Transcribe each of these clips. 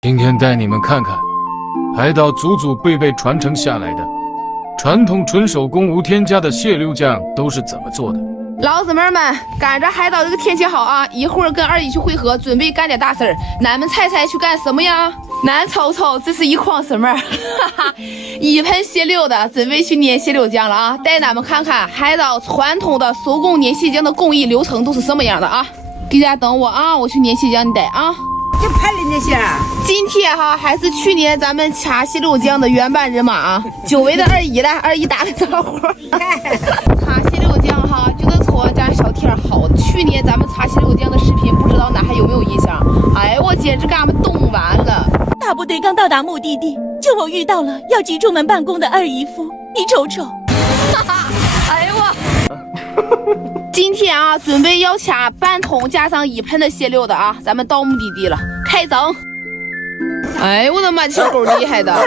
今天带你们看看海岛祖祖辈辈传承下来的传统纯手工无添加的蟹溜酱都是怎么做的。老子们们，赶着海岛这个天气好啊，一会儿跟二姨去会合，准备干点大事儿。咱们猜猜去干什么呀？咱瞅瞅，这是一筐什么？哈哈，一盆蟹溜的，准备去捏蟹溜酱了啊！带咱们看看海岛传统的手工捏蟹酱的工艺流程都是什么样的啊！给大家等我啊，我去捏蟹酱，你待啊。就拍的那些。今天哈还是去年咱们掐蟹溜酱的原班人马啊，久违的二姨来，二姨打个招呼。擦蟹溜酱哈，就能瞅咱小天好。去年咱们擦蟹溜酱的视频，不知道哪还有没有印象？哎，我简直给俺们冻完了。大部队刚到达目的地，就我遇到了要急出门办公的二姨夫，你瞅瞅。哈哈，哎呦我。今天啊，准备要掐半桶加上1盆的蟹溜的啊，咱们到目的地了，开整。哎，我的妈，这小狗厉害的啊！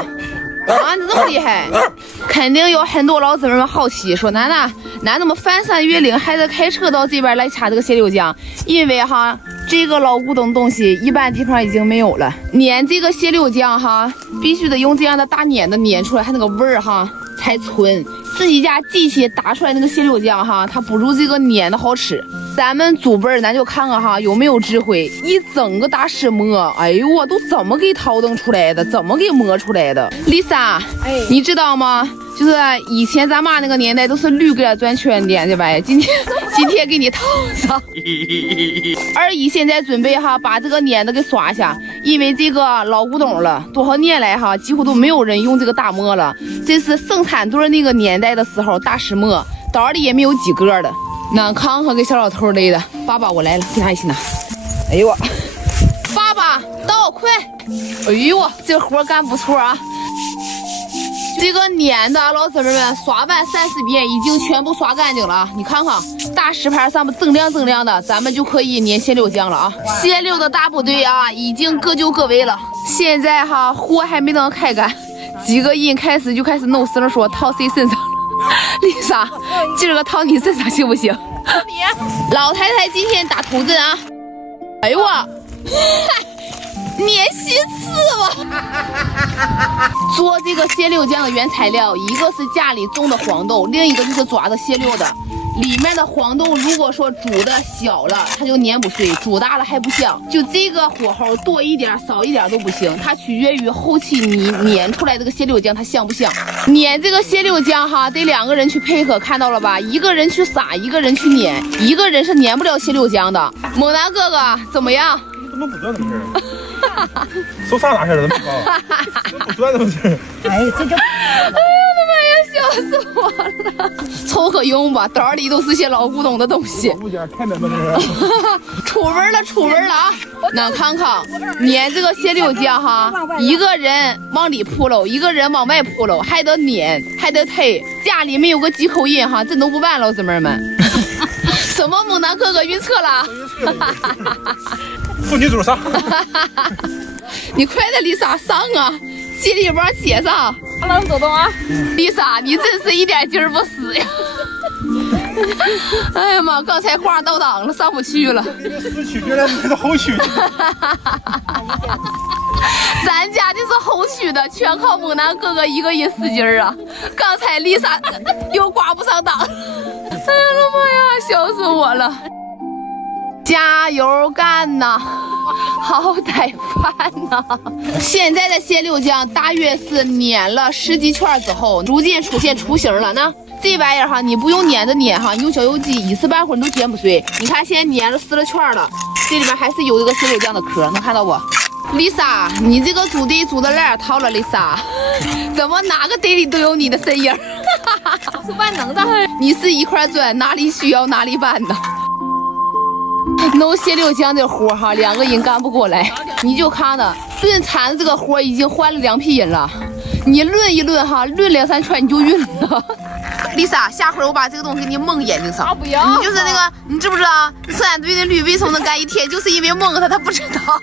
你这么厉害，肯定有很多老子们好奇，说楠怎么翻山越岭还得开车到这边来掐这个蟹溜酱？因为哈，这个老古董东西一般地方已经没有了。碾这个蟹溜酱哈，必须得用这样的大碾子碾出来，它那个味儿哈才纯。自己家机器打出来那个蟹溜酱哈，它不如这个碾的好吃。咱们祖辈儿，咱就看看哈有没有智慧，一整个大石磨，哎呦我都怎么给掏腾出来的，怎么给磨出来的？Lisa，你知道吗？就是以前咱妈那个年代都是绿给它转圈点的呗，今天给你套上。二姨现在准备哈把这个碾子给刷下，因为这个老古董了，多少年来哈几乎都没有人用这个大磨了，这是生产队那个年代的时候大石磨，刀里也没有几个的。那康可给小老头累的，爸爸我来了，跟他一起拿。哎呦我，爸爸到快！哎呦我，这活干不错啊。这个碾的老姊妹们刷完30遍，已经全部刷干净了啊！你看看大石盘上面锃亮的，咱们就可以捏蟹溜酱了啊！蟹溜的大部队啊，已经各就各位了。现在哈货还没等开干，几个人开始弄绳说套谁身上了。丽莎，今儿个套你身上行不行？你老太太今天打头阵啊！哎呦我，捏心刺吧！做这个蟹溜酱的原材料，一个是家里种的黄豆，另一个就是抓的蟹溜的。里面的黄豆如果说煮的小了，它就粘不碎；煮大了还不香。就这个火候多一点少一点都不行，它取决于后期你碾出来这个蟹溜酱它香不香。碾这个蟹溜酱哈，得2个人去配合，看到了吧？一个人去撒，一个人去碾，一个人是碾不了蟹溜酱的。猛男哥哥怎么样？怎么不转那么事儿？手上哪事儿了？怎么不转那么事儿？哎，这就。笑死我了！凑合用吧，兜里都是些老古董的东西。物件太难了，这是。出味了啊！那看看碾这个蟹溜酱哈，一个人往里扑噜，一个人往外扑噜，还得碾，还得推。家里没有个几口人哈，这都不办，老姊妹们。什么猛男哥哥晕车了？妇女组上。你快点，丽莎上啊！接力棒接上。老走动啊！丽莎，你真是一点劲儿不使呀！哎呀妈，刚才挂倒档了，上不去了。四驱，原来你是后驱。咱家的是后驱的，全靠猛男哥哥一个人使劲儿啊！刚才丽莎又挂不上档。哎呀妈呀，笑死我了！加油干呐！好歹饭呐！现在的蟹溜酱大约是碾了10几圈之后，逐渐出现雏形了呢。这玩意儿哈，你不用碾子碾哈，你用小油机一时半会儿你都煎不碎。你看现在碾了4了圈了，这里面还是有这个蟹溜酱的壳，能看到不？Lisa， 你这个组队组的烂套了 ，Lisa， 怎么哪个队里都有你的身影？是万能的，你是一块砖，哪里需要哪里搬的。弄蟹溜酱这活哈，2个人干不过来。你就看着论铲这个活已经换了2批人了，你论一论哈，论2、3圈你就晕了。Lisa， 下回我把这个东西给你蒙眼睛上。不要！你就是那个，你知不知道生产队的驴为什么能干1天，就是因为蒙他不知道。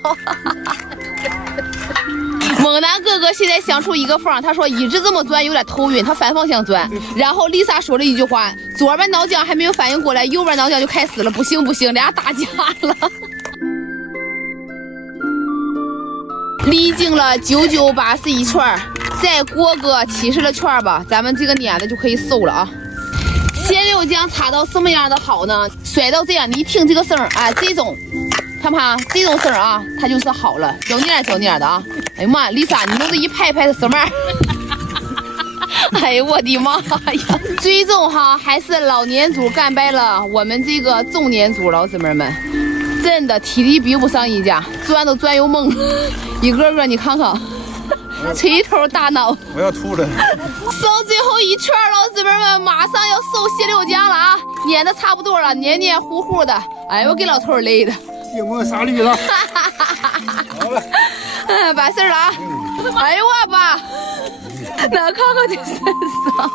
猛男哥哥现在想出一个方，他说一直这么转有点头晕，他反方向转。然后丽莎说了一句话，左边脑浆还没有反应过来，右边脑浆就开始了，不行，俩打架了。历经了99、81圈，再过个70的圈吧，咱们这个碾子就可以收了啊。鲜柳浆擦到什么样的好呢？甩到这样，你一听这个声儿啊，这种，看不看这种声儿啊，它就是好了，嚼黏嚼黏的啊。哎呀妈，丽莎，你弄这一拍拍的什么玩意儿？哎呦我的妈呀！最终哈还是老年组干败了我们这个中年组，老姊妹们，真的体力比不上一家，转都转又懵，一个个你看看，垂头大脑。我要吐了。剩最后一圈，老姊妹们马上要收蟹柳浆了啊！碾的差不多了，黏黏糊糊的。哎呦，我给老头累的。给我杀驴了。好了。完事儿了啊！哎呦我吧。那看看这身上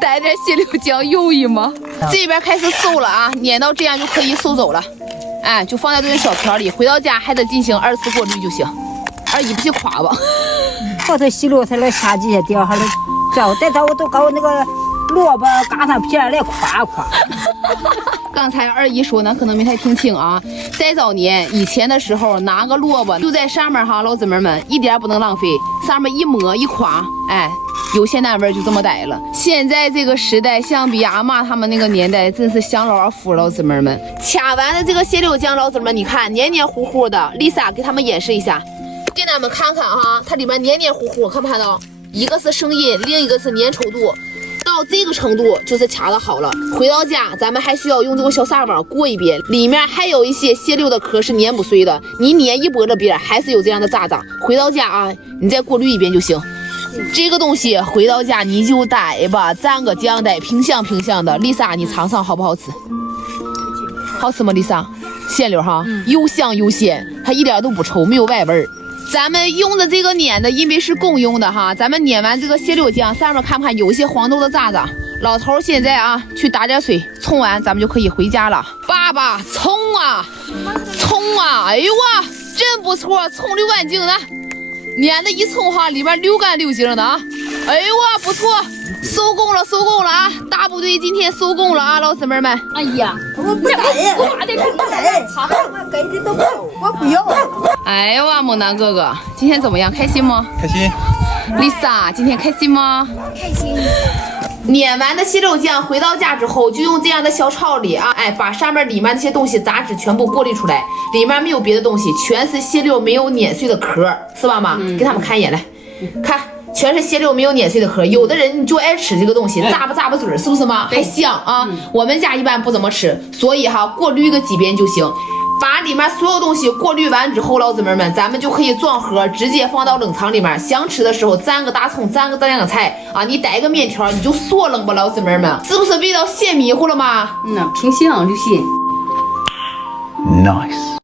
带点蟹柳浆有意吗？这边开始收了啊，碾到这样就可以收走了。哎，就放在这个小瓢里，回到家还得进行2次过滤就行。2姨不去夸吧？后头洗了才来下几下掉下来，找再找我都搞那个萝卜嘎上片来夸夸。刚才2姨说呢，可能没太听清啊。在早年以前的时候，拿个萝卜就在上面哈，老姊妹们一点不能浪费，上面一抹一夸，哎，有咸淡味就这么逮了。现在这个时代，相比阿嬷他们那个年代，真是享老福，老姊妹们。掐完的这个蟹柳浆，老姊妹们，你看黏黏糊糊的。丽莎给他们演示一下，给他们看看哈，它里面黏黏糊糊，看不看到？一个是声音，另一个是粘稠度。到这个程度就是掐的好了。回到家，咱们还需要用这个小砂网过一遍，里面还有一些蟹柳的壳是粘不碎的，你捏一拨子边还是有这样的渣渣。回到家啊，你再过滤一遍就行。这个东西回到家你就逮吧，蘸个酱带，平香平香的。丽莎，你尝尝好不好吃？好吃吗？丽莎，鲜柳哈，又香又鲜，它一点都不臭，没有外味儿。咱们用的这个碾子，因为是公用的哈，咱们碾完这个蟹柳浆，上面看不看有一些黄豆的渣渣？老头现在啊，去打点水，冲完咱们就可以回家了。爸爸，冲啊，冲啊！哎呦哇，真不错，冲溜干净的，碾子一冲哈，里边溜干溜净的啊！哎呦哇，不错，收工了，收工了啊！大部队今天收工了啊，老姊妹们。哎呀，我不带，我给的都够，我不要。哎呦哇，猛男哥哥，今天怎么样？开心吗？开心。丽莎，今天开心吗？开心。碾完的蟹柳浆回到家之后，就用这样的小抄里啊，哎，把上面里面这些东西杂质全部过滤出来，里面没有别的东西，全是蟹柳没有碾碎的壳，是吧妈？给他们看一眼来，看。全是蟹柳没有碾碎的壳，有的人你就爱吃这个东西，咂巴嘴，是不是吗？还香啊！我们家一般不怎么吃，所以哈，过滤个几遍就行。把里面所有东西过滤完之后，老姊妹们，咱们就可以装盒，直接放到冷藏里面。想吃的时候蘸个大葱，蘸个这样的菜啊，你逮个面条，你就嗦冷吧，老姊妹们，是不是味道鲜迷糊了吗？平香就行。Nice。